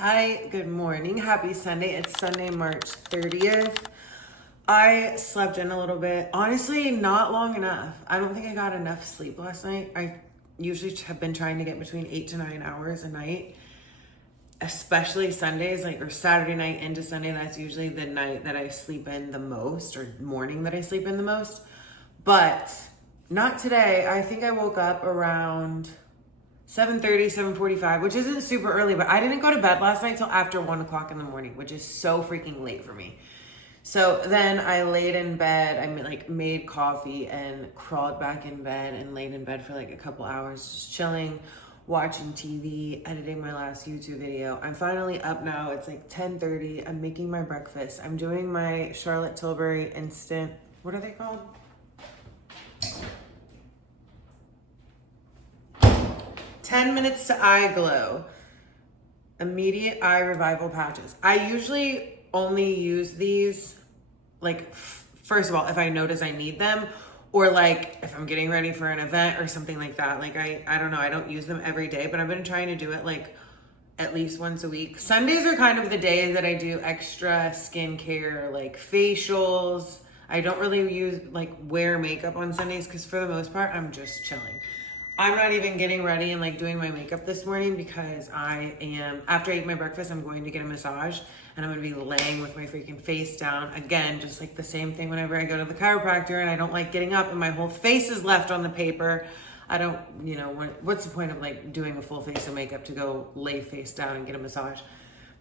Hi, good morning. Happy Sunday. It's Sunday, March 30th. I slept in a little bit. Honestly, not long enough. I don't think I got enough sleep last night. I usually have been trying to get between 8 to 9 hours a night, especially Sundays, or Saturday night into Sunday. That's usually the night that I sleep in the most, or morning that I sleep in the most. But not today. I think I woke up around 7:30, 7:45, which isn't super early, but I didn't go to bed last night till after 1 o'clock in the morning, which is so freaking late for me. So then I laid in bed, made coffee and crawled back in bed and laid in bed for a couple hours, just chilling, watching TV, editing my last YouTube video. I'm finally up now. It's 10:30. I'm making my breakfast. I'm doing my Charlotte Tilbury instant, what are they called? 10 minutes to eye glow, immediate eye revival patches. I usually only use these, first of all, if I notice I need them, or if I'm getting ready for an event or something like that. I don't know, I don't use them every day, but I've been trying to do it at least once a week. Sundays are kind of the days that I do extra skincare, facials. I don't really wear makeup on Sundays because for the most part, I'm just chilling. I'm not even getting ready and doing my makeup this morning because after I eat my breakfast, I'm going to get a massage and I'm going to be laying with my freaking face down. Again, just the same thing whenever I go to the chiropractor and I don't like getting up and my whole face is left on the paper. I don't, what's the point of doing a full face of makeup to go lay face down and get a massage?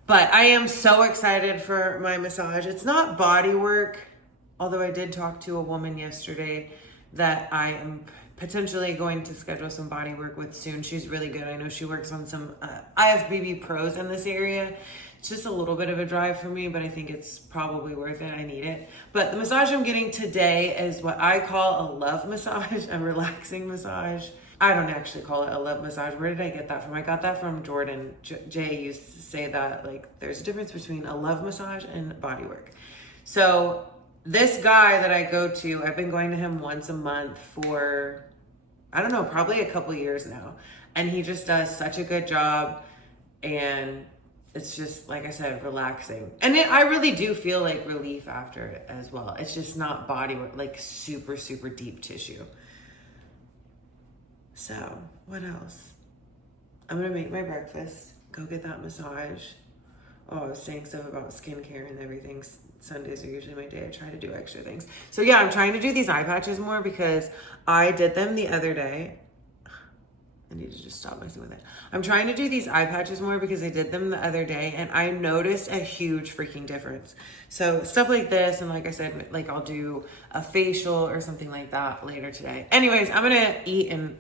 But I am so excited for my massage. It's not body work, although I did talk to a woman yesterday that I am potentially going to schedule some body work with soon. She's really good. I know she works on some IFBB pros in this area. It's just a little bit of a drive for me, but I think it's probably worth it. I need it. But the massage I'm getting today is what I call a love massage, a relaxing massage. I don't actually call it a love massage. Where did I get that from? I got that from Jordan. Jay used to say that there's a difference between a love massage and body work. So this guy that I go to, I've been going to him once a month for, I don't know, probably a couple years now. And he just does such a good job. And it's just, like I said, relaxing. And I really do feel relief after it as well. It's just not body work, super, super deep tissue. So what else? I'm going to make my breakfast, go get that massage. Oh, I was saying stuff about skincare and everything. Sundays are usually my day. I try to do extra things. So yeah, I'm trying to do these eye patches more because I did them the other day. I need to just stop messing with it. I'm trying to do these eye patches more because I did them the other day and I noticed a huge freaking difference. So stuff like this, and like I said, I'll do a facial or something like that later today. Anyways, I'm gonna eat and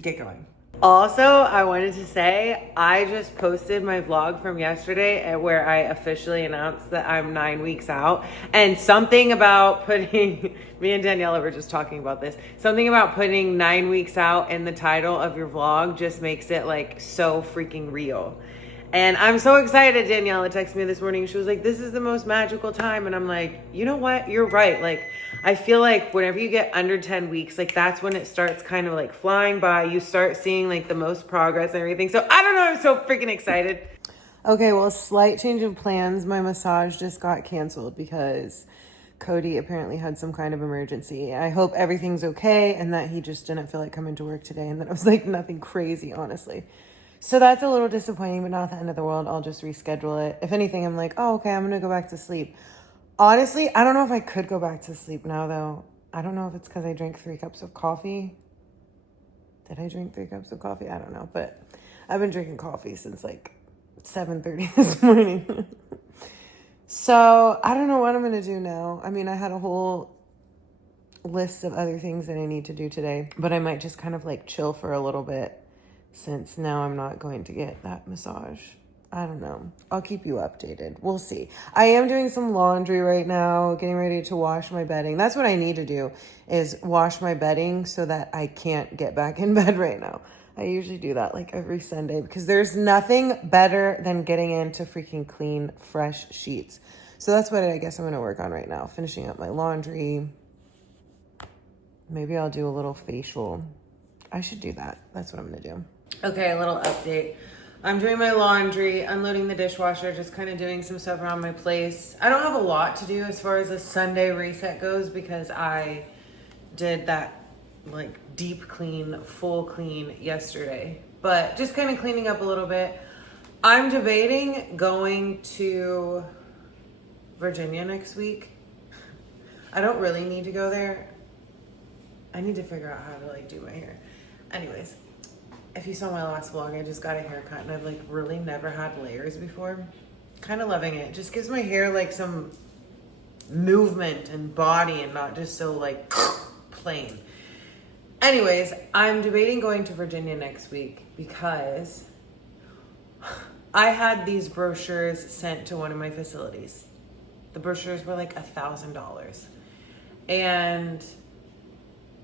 get going. Also, I wanted to say, I just posted my vlog from yesterday where I officially announced that I'm 9 weeks out. And something about putting, me and Daniela were just talking about this, something about putting 9 weeks out in the title of your vlog just makes it so freaking real. And I'm so excited. Daniela texted me this morning. She was like, this is the most magical time. And I'm like, you know what? You're right. I feel whenever you get under 10 weeks, that's when it starts kind of flying by. You start seeing the most progress and everything. So I don't know. I'm so freaking excited. Okay, well, slight change of plans. My massage just got canceled because Cody apparently had some kind of emergency. I hope everything's okay and that he just didn't feel like coming to work today and that it was nothing crazy, honestly. So that's a little disappointing, but not the end of the world. I'll just reschedule it. If anything, I'm oh, okay, I'm going to go back to sleep. Honestly, I don't know if I could go back to sleep now, though. I don't know if it's because I drank 3 cups of coffee. Did I drink 3 cups of coffee? I don't know, but I've been drinking coffee since 7:30 this morning. So I don't know what I'm going to do now. I mean, I had a whole list of other things that I need to do today, but I might just kind of chill for a little bit since now I'm not going to get that massage. I don't know. I'll keep you updated. We'll see. I am doing some laundry right now, getting ready to wash my bedding. That's what I need to do, is wash my bedding so that I can't get back in bed right now. I usually do that every Sunday because there's nothing better than getting into freaking clean, fresh sheets. So that's what I guess I'm going to work on right now, finishing up my laundry. Maybe I'll do a little facial. I should do that. That's what I'm going to do. Okay, a little update. I'm doing my laundry, unloading the dishwasher, just kind of doing some stuff around my place. I don't have a lot to do as far as a Sunday reset goes because I did that like deep clean, full clean yesterday. But just kind of cleaning up a little bit. I'm debating going to Virginia next week. I don't really need to go there. I need to figure out how to like do my hair. Anyways, if you saw my last vlog, I just got a haircut and I've like really never had layers before. Kind of loving it. Just gives my hair like some movement and body and not just so like plain. Anyways, I'm debating going to Virginia next week because I had these brochures sent to one of my facilities. The brochures were like $1,000 and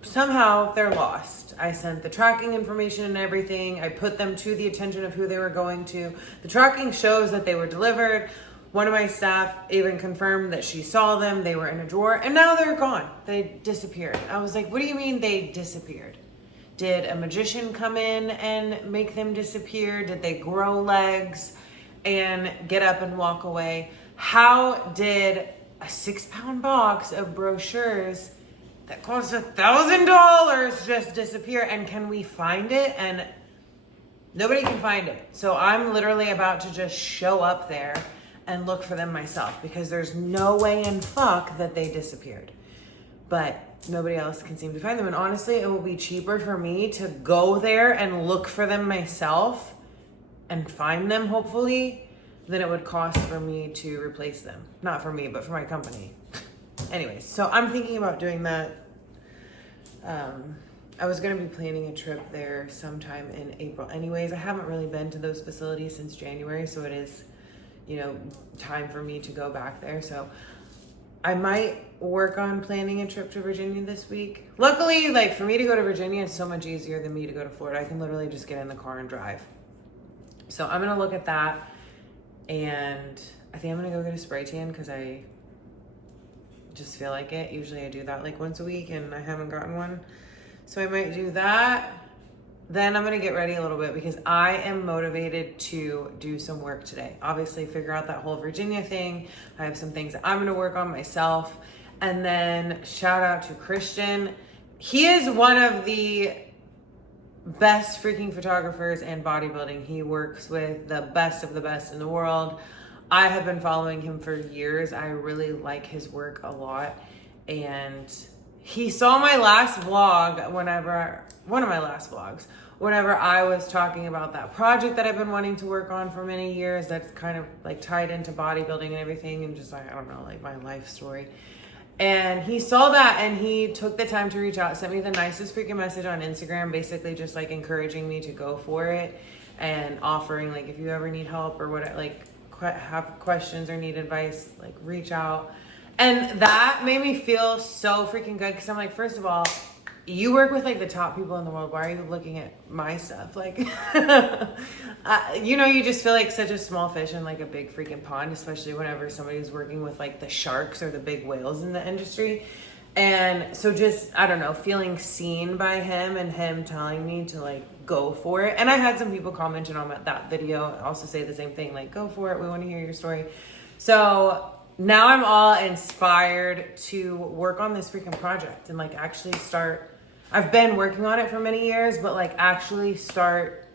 somehow they're lost. I sent the tracking information and everything. I put them to the attention of who they were going to. The tracking shows that they were delivered. One of my staff even confirmed that she saw them. They were in a drawer and now they're gone. They disappeared. I was like, what do you mean they disappeared? Did a magician come in and make them disappear? Did they grow legs and get up and walk away? How did a 6-pound box of brochures that cost $1,000 just disappear? And can we find it? And nobody can find it. So I'm literally about to just show up there and look for them myself because there's no way in fuck that they disappeared. But nobody else can seem to find them. And honestly, it will be cheaper for me to go there and look for them myself and find them, hopefully, than it would cost for me to replace them. Not for me, but for my company. Anyways, so I'm thinking about doing that. I was going to be planning a trip there sometime in April. Anyways, I haven't really been to those facilities since January, so it is, you know, time for me to go back there. So I might work on planning a trip to Virginia this week. Luckily, like for me to go to Virginia, it's so much easier than me to go to Florida. I can literally just get in the car and drive. So I'm going to look at that. And I think I'm going to go get a spray tan because I just feel like it. Usually I do that like once a week and I haven't gotten one. So I might do that. Then I'm going to get ready a little bit because I am motivated to do some work today. Obviously figure out that whole Virginia thing. I have some things that I'm going to work on myself. And then shout out to Christian. He is one of the best freaking photographers and bodybuilding. He works with the best of the best in the world. I have been following him for years. I really like his work a lot. And he saw my last vlog one of my last vlogs, whenever I was talking about that project that I've been wanting to work on for many years that's kind of like tied into bodybuilding and everything and just like, I don't know, like my life story. And he saw that and he took the time to reach out, sent me the nicest freaking message on Instagram, basically just like encouraging me to go for it and offering like, if you ever need help or what, like have questions or need advice, like reach out. And that made me feel so freaking good. Cause I'm like, first of all, you work with like the top people in the world. Why are you looking at my stuff? Like, you know, you just feel like such a small fish in like a big freaking pond, especially whenever somebody's working with like the sharks or the big whales in the industry. And so just, I don't know, feeling seen by him and him telling me to like go for it. And I had some people commenting on that video also say the same thing, like go for it. We want to hear your story. So now I'm all inspired to work on this freaking project and like actually start. I've been working on it for many years, but like actually start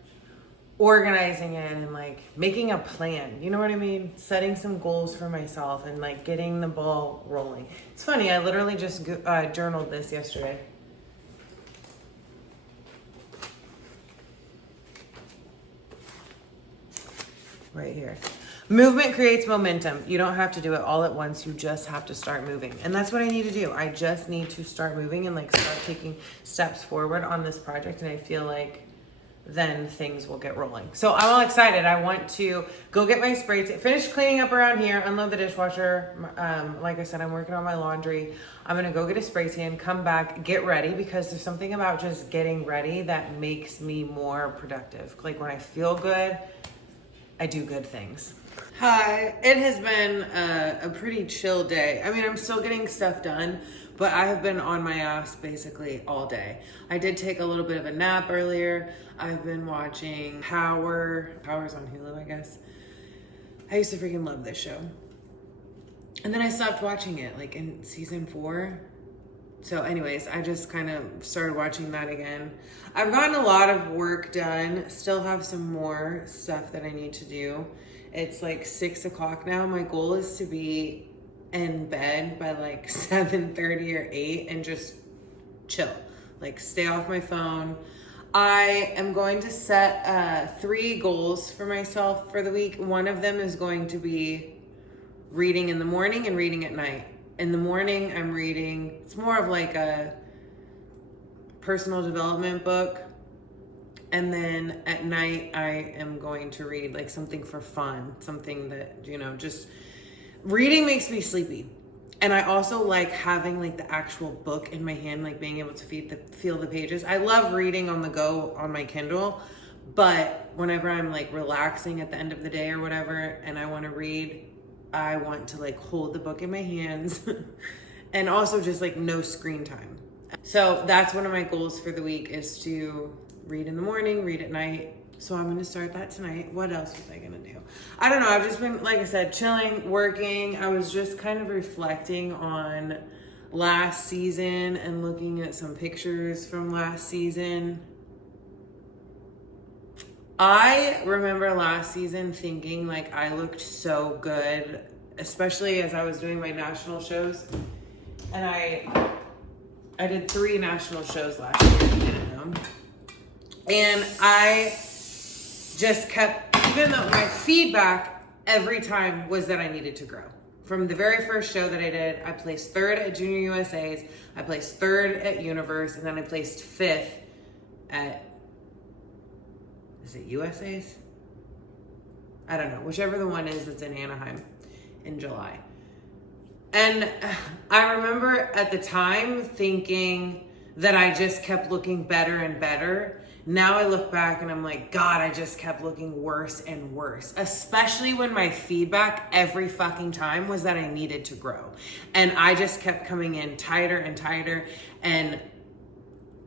organizing it and like making a plan. You know what I mean? Setting some goals for myself and like getting the ball rolling. It's funny. I literally just journaled this yesterday. Right here. Movement creates momentum. You don't have to do it all at once. You just have to start moving. And that's what I need to do. I just need to start moving and like start taking steps forward on this project. And I feel like then things will get rolling. So I'm all excited. I want to go get my spray tan, finish cleaning up around here, unload the dishwasher. Like I said, I'm working on my laundry. I'm going to go get a spray tan, come back, get ready because there's something about just getting ready that makes me more productive. Like when I feel good, I do good things. Hi. It has been a pretty chill day. I mean, I'm still getting stuff done, but I have been on my ass basically all day. I did take a little bit of a nap earlier. I've been watching Power's on Hulu, I guess. I used to freaking love this show. And then I stopped watching it, like in season 4. So anyways, I just kind of started watching that again. I've gotten a lot of work done. Still have some more stuff that I need to do. It's like 6 o'clock now. My goal is to be in bed by like 7:30 or 8 and just chill. Like stay off my phone. I am going to set 3 goals for myself for the week. One of them is going to be reading in the morning and reading at night. In the morning, I'm reading, it's more of like a personal development book. And then at night, I am going to read like something for fun, something that, you know, just reading makes me sleepy. And I also like having like the actual book in my hand, like being able to feel the pages. I love reading on the go on my Kindle, but whenever I'm like relaxing at the end of the day or whatever, and I want to read, I want to like hold the book in my hands and also just like no screen time. So that's one of my goals for the week, is to read in the morning, read at night. So I'm going to start that tonight. What else was I going to do? I don't know. I've just been, like I said, chilling, working. I was just kind of reflecting on last season and looking at some pictures from last season. I remember last season thinking like I looked so good, especially as I was doing my national shows. And I did 3 national shows last year, if you didn't know. And I just kept, even though my feedback every time was that I needed to grow. From the very first show that I did, I placed 3rd at Junior USA's, I placed 3rd at Universe, and then I placed 5th at, is it USA's? I don't know, whichever the one is that's in Anaheim in July. And I remember at the time thinking that I just kept looking better and better. Now I look back and I'm like, God, I just kept looking worse and worse. Especially when my feedback every fucking time was that I needed to grow. And I just kept coming in tighter and tighter and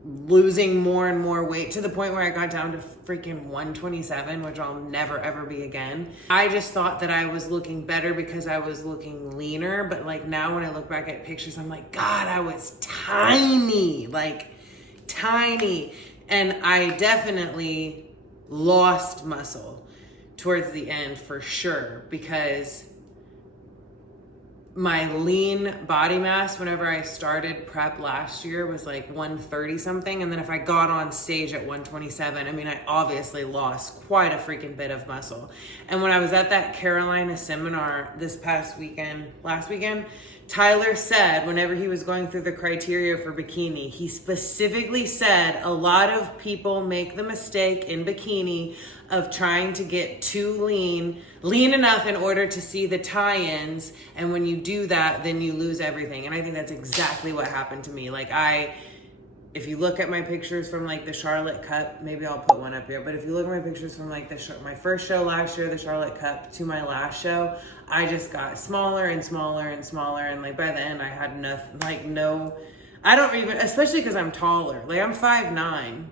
losing more and more weight to the point where I got down to freaking 127, which I'll never ever be again. I just thought that I was looking better because I was looking leaner, but like now when I look back at pictures, I'm like, God, I was tiny, like tiny. And I definitely lost muscle towards the end for sure, because my lean body mass whenever I started prep last year was like 130 something. And then if I got on stage at 127, I mean, I obviously lost quite a freaking bit of muscle. And when I was at that Carolina seminar last weekend, Tyler said, whenever he was going through the criteria for bikini, he specifically said a lot of people make the mistake in bikini of trying to get too lean enough in order to see the tie-ins. And when you do that, then you lose everything. And I think that's exactly what happened to me. Like if you look at my pictures from like the Charlotte Cup, maybe I'll put one up here, but if you look at my pictures from like my first show last year, the Charlotte Cup, to my last show, I just got smaller and smaller and smaller. And like by the end I had I don't even, especially because I'm taller, like I'm 5'9".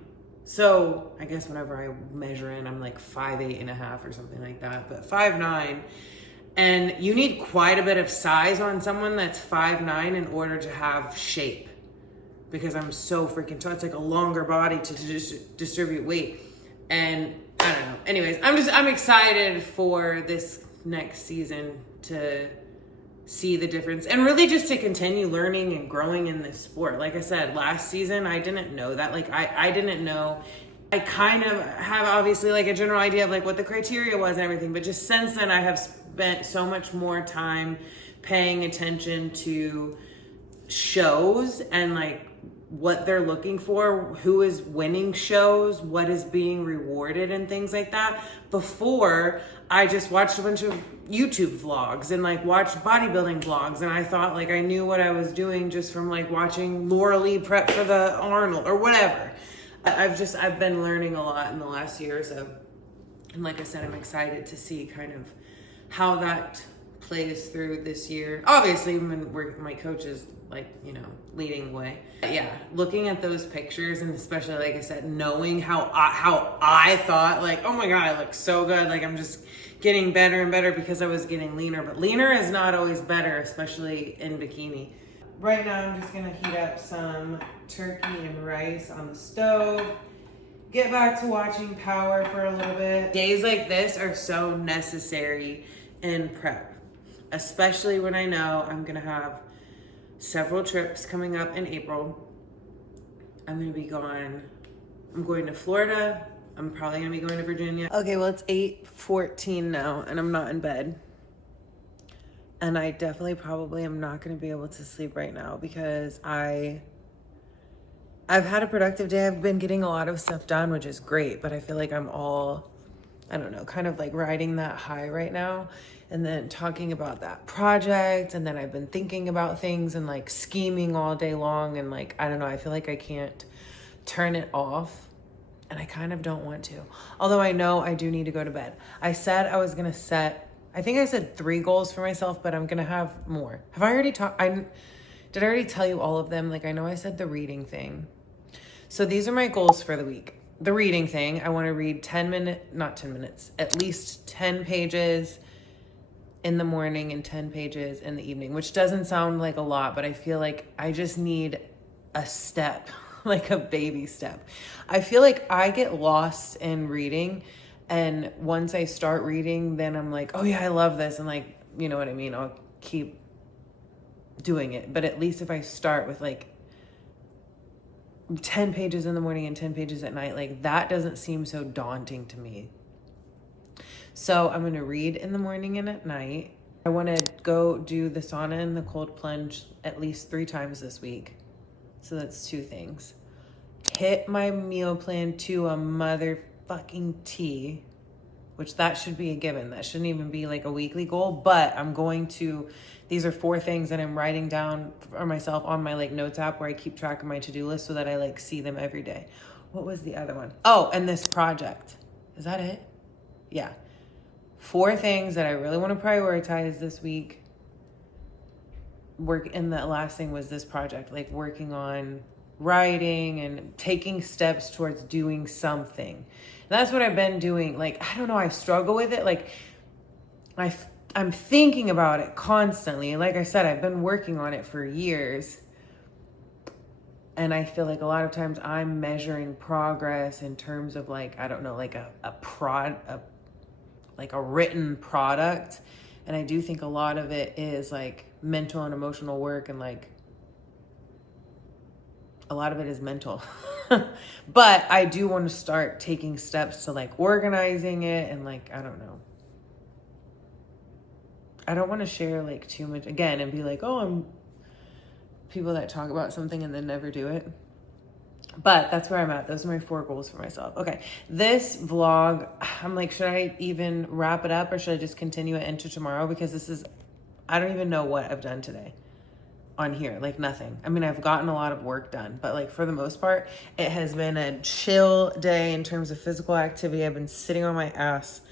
So I guess whenever I measure in, I'm like 5'8.5" or something like that, but 5'9". And you need quite a bit of size on someone that's 5'9" in order to have shape, because I'm so freaking tall. It's like a longer body to distribute weight. And I don't know. Anyways, I'm excited for this next season to see the difference and really just to continue learning and growing in this sport. Like I said, last season, I didn't know that. Like I didn't know. I kind of have obviously like a general idea of like what the criteria was and everything, but just since then I have spent so much more time paying attention to shows and like what they're looking for, who is winning shows, what is being rewarded and things like that. Before, I just watched a bunch of YouTube vlogs and like watched bodybuilding vlogs, and I thought like I knew what I was doing just from like watching Laura Lee prep for the Arnold or whatever. I've been learning a lot in the last year or so. And like I said, I'm excited to see kind of how that plays through this year. Obviously, my coach is like, you know, leading the way. But yeah, looking at those pictures, and especially, like I said, knowing how I thought, like, oh my God, I look so good. Like, I'm just getting better and better because I was getting leaner. But leaner is not always better, especially in bikini. Right now, I'm just gonna heat up some turkey and rice on the stove. Get back to watching Power for a little bit. Days like this are so necessary in prep, especially when I know I'm gonna have several trips coming up in April. I'm gonna be gone. I'm going to Florida. I'm probably gonna be going to Virginia. Okay, well, it's 8:14 now and I'm not in bed. And I definitely probably am not gonna be able to sleep right now because I've had a productive day. I've been getting a lot of stuff done, which is great, but I feel like I'm all, I don't know, kind of like riding that high right now. And then talking about that project. And then I've been thinking about things and like scheming all day long. And like, I don't know, I feel like I can't turn it off. And I kind of don't want to. Although I know I do need to go to bed. I said I was going to set, I think I said 3 goals for myself, but I'm going to have more. Have I already did I already tell you all of them? Like, I know I said the reading thing. So these are my goals for the week. The reading thing, I want to read at least 10 pages in the morning and 10 pages in the evening, which doesn't sound like a lot, but I feel like I just need a step, like a baby step. I feel like I get lost in reading, and once I start reading, then I'm like, oh yeah, I love this. And like, you know what I mean? I'll keep doing it. But at least if I start with like 10 pages in the morning and 10 pages at night, like that doesn't seem so daunting to me. So I'm going to read in the morning and at night. I want to go do the sauna and the cold plunge at least 3 times this week. So that's 2 things. Hit my meal plan to a motherfucking T, which that should be a given. That shouldn't even be like a weekly goal, but I'm going to, these are 4 things that I'm writing down for myself on my like notes app where I keep track of my to-do list so that I like see them every day. What was the other one? Oh, and this project. Is that it? Yeah. 4 things that I really want to prioritize this week. And the last thing was this project, like working on writing and taking steps towards doing something. And that's what I've been doing. Like, I don't know, I struggle with it. Like, I'm thinking about it constantly. Like I said, I've been working on it for years. And I feel like a lot of times I'm measuring progress in terms of like, I don't know, like a written product. And I do think a lot of it is like mental and emotional work, and like a lot of it is mental. But I do want to start taking steps to like organizing it, and like, I don't know. I don't want to share like too much again and be like, oh, I'm people that talk about something and then never do it. But that's where I'm at. Those are my 4 goals for myself. Okay. This vlog, I'm like, should I even wrap it up or should I just continue it into tomorrow? Because I don't even know what I've done today on here. Like nothing. I mean, I've gotten a lot of work done, but like for the most part, it has been a chill day in terms of physical activity. I've been sitting on my ass,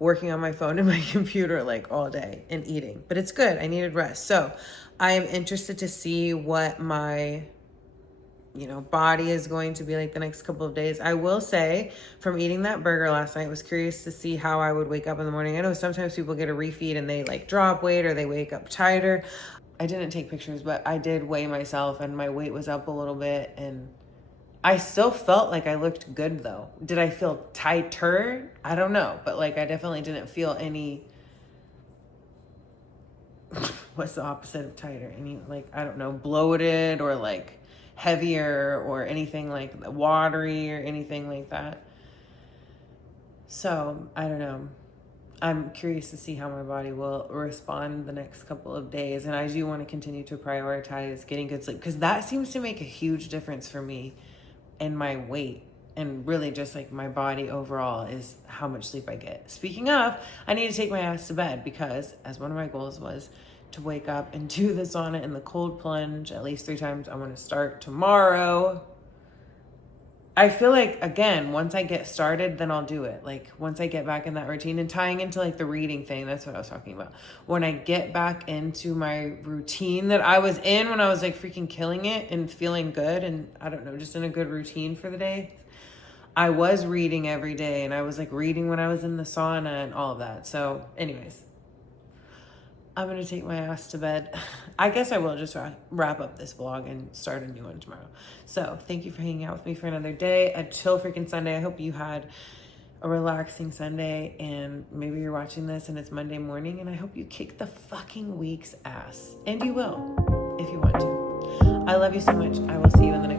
working on my phone and my computer like all day and eating, but it's good. I needed rest. So I am interested to see what my body is going to be like the next couple of days. I will say, from eating that burger last night, I was curious to see how I would wake up in the morning. I know sometimes people get a refeed and they like drop weight or they wake up tighter. I didn't take pictures, but I did weigh myself and my weight was up a little bit, and I still felt like I looked good though. Did I feel tighter? I don't know, but like I definitely didn't feel any what's the opposite of tighter? Any like, I don't know, bloated or like heavier or anything like watery or anything like that. So I don't know. I'm curious to see how my body will respond the next couple of days. And I do want to continue to prioritize getting good sleep, because that seems to make a huge difference for me in my weight and really just like my body overall, is how much sleep I get. Speaking of, I need to take my ass to bed because, as one of my goals was to wake up and do the sauna and the cold plunge at least 3 times. I want to start tomorrow. I feel like, again, once I get started, then I'll do it. Like, once I get back in that routine, and tying into like the reading thing, that's what I was talking about. When I get back into my routine that I was in when I was like freaking killing it and feeling good, and I don't know, just in a good routine for the day, I was reading every day, and I was like reading when I was in the sauna and all of that. So anyways, I'm going to take my ass to bed. I guess I will just wrap up this vlog and start a new one tomorrow. So thank you for hanging out with me for another day. A chill freaking Sunday. I hope you had a relaxing Sunday, and maybe you're watching this and it's Monday morning, and I hope you kick the fucking week's ass. And you will, if you want to. I love you so much. I will see you in the next